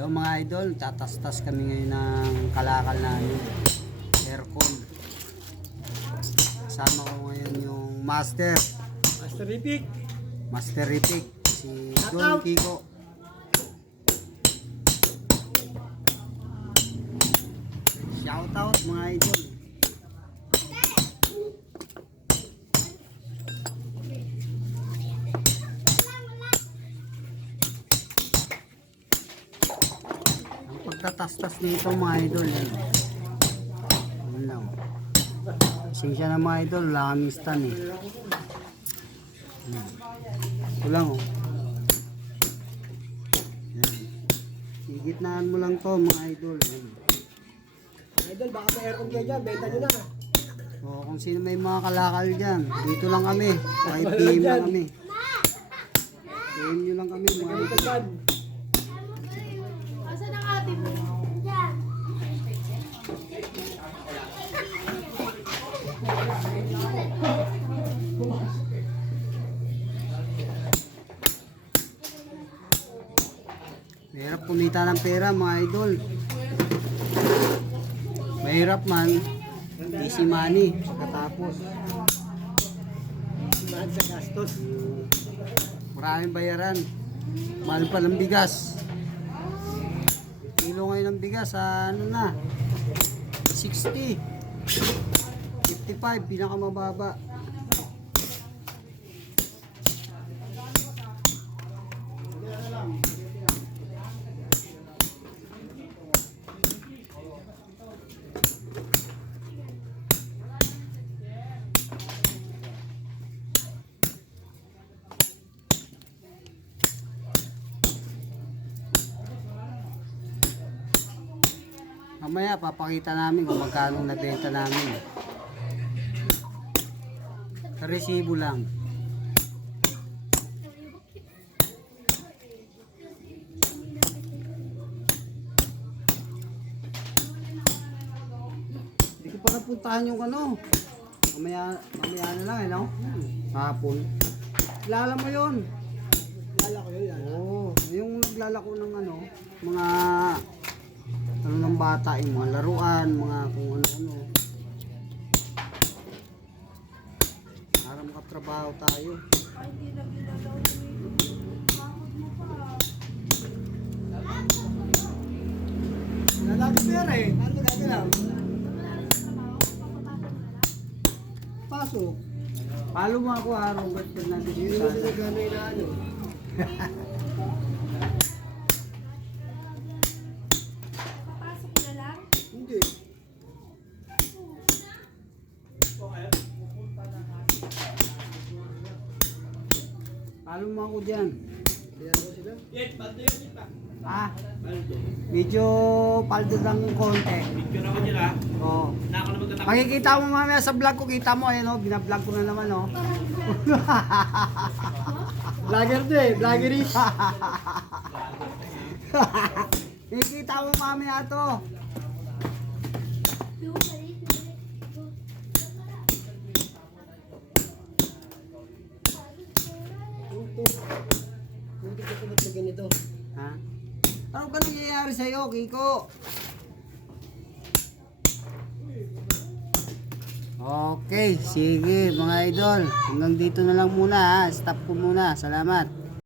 Hello mga idol, tatastas kami ngayon ng kalakal namin, aircon. Kasama ko ngayon yung Master Ripik, si Don Kiko. Shout out mga idol. Tatastas nito mga idol yan. Ano lang. Pasensya na mga idol, wala kaming stand eh. Ito lang oh. Yan. Igitnaan mo lang to mga idol. Yan. Idol, baka may aircon kayo dyan, benta nyo na. So, kung sino may mga kalakal dyan, dito lang kami. PM lang kami. PM nyo lang kami mga idol. Mahirap kumita ng pera mga idol. Mahirap man, easy money pagkatapos. Mahal sa gastos. Maraming bayaran. Mahal pa ng bigas. Kilo ngayon ng bigas sa ano na 60, 55 pinakamababa. Mamaya papakita namin kung magkano nabenta namin. Sa resibo lang. Hindi ko pa napuntahan yung ano. Mamaya na lang, no? Hapon. Kilala mo yun? Lala ko yun, lala. Oo, yung naglalako ng ano, mga ano ng bata, yung mga laruan, mga kung ano-ano. Para makatrabaho tayo. Lala ko pera eh. Ano ba gagalaw? Pasok. Palo mo ako araw, ba't ka natin Hindi mo sila gano'y na ano. Hindi. Palo mo ako dyan. Kaya mo sila? Ah, medyo paldo lang konti. Picture ako dyan ha. Oo. Na ako na magtatakot. Makikita mo mamaya sa vlog ko, kita mo ayun, oh, binablog ko na naman, oh. Vlogger to eh, vloggerish. Makikita mo mamaya to. Hindi ko ba't na ganito? Ha? Ano ba nangyayari sa'yo, Kiko? Okay, sige mga idol. Hanggang dito na lang muna ha. Stop ko muna. Salamat.